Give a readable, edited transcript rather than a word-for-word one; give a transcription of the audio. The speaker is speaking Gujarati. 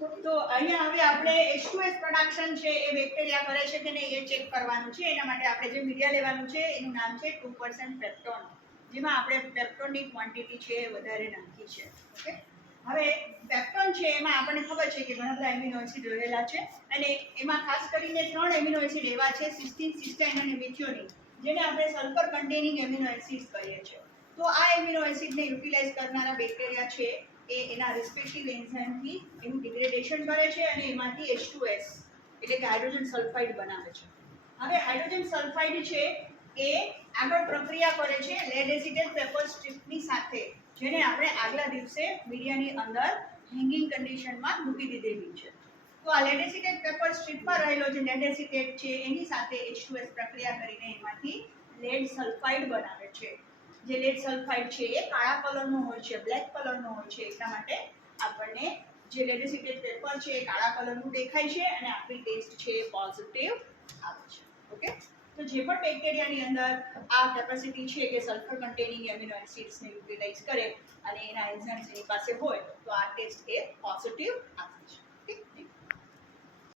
તો અહીંયા હવે આપણે H2S પ્રોડક્શન છે એ બેક્ટેરિયા કરે છે કે નહીં એ ચેક કરવાનું છે. એના માટે આપણે જે મીડિયા લેવાનું છે એનું નામ છે 2% પેપ્ટોન, જેમાં આપણે પેપ્ટોનની ક્વોન્ટિટી છે એ વધારે નાખી છે. ઓકે, હવે પેપ્ટોન છે એમાં આપણને ખબર છે કે ઘણા બધા એમિનો એસિડ રહેલા છે અને એમાં ખાસ કરીને 3 એમિનો એસિડ એવા છે, સિસ્ટીન, સિસ્ટાઇન અને મિથિયોનિન, જેને આપણે સલ્ફર કન્ટેનિંગ એમિનો એસિડ્સ કહીએ છીએ. તો આ એમિનો એસિડને યુટિલાઇઝ કરનારા બેક્ટેરિયા છે એ એના રિસ્પેક્ટિવ એન્ઝાઇમથી એનું ડિગ્રેડેશન કરે છે અને એમાંથી H2S એટલે કે હાઇડ્રોજન સલ્ફાઇડ બનાવે છે. હવે હાઇડ્રોજન સલ્ફાઇડ છે એ આગળ પ્રક્રિયા કરે છે લેડ એસિટેટ પેપર સ્ટ્રીપની સાથે, જેને આપણે આગલા દિવસે મીડિયાની અંદર હેંગિંગ કન્ડિશનમાં મૂકી દીધેલી છે. તો આ લેડ એસિટેટ પેપર સ્ટ્રીપમાં રહેલો જે લેડ એસિટેટ છે એની સાથે H2S પ્રક્રિયા કરીને એમાંથી લેડ સલ્ફાઇડ બનાવે છે. જે લેડ સલ્ફાઇડ છે એ કાળા કલરનો હોય છે, બ્લેક કલરનો હોય છે, એટલા માટે આપણને જે લેડ એસિટેટ પેપર છે એ કાળા કલરનું દેખાય છે અને આપણી ટેસ્ટ છે એ પોઝિટિવ આવે છે. ઓકે, તો જે પણ બેક્ટેરિયાની અંદર આ કેપેસિટી છે કે સલ્ફર કન્ટેનિંગ એમિનો એસિડ્સને યુટિલાઇઝ કરે અને એના એન્ઝાઇમ્સ એની પાસે હોય તો આ ટેસ્ટ એ પોઝિટિવ આવે છે.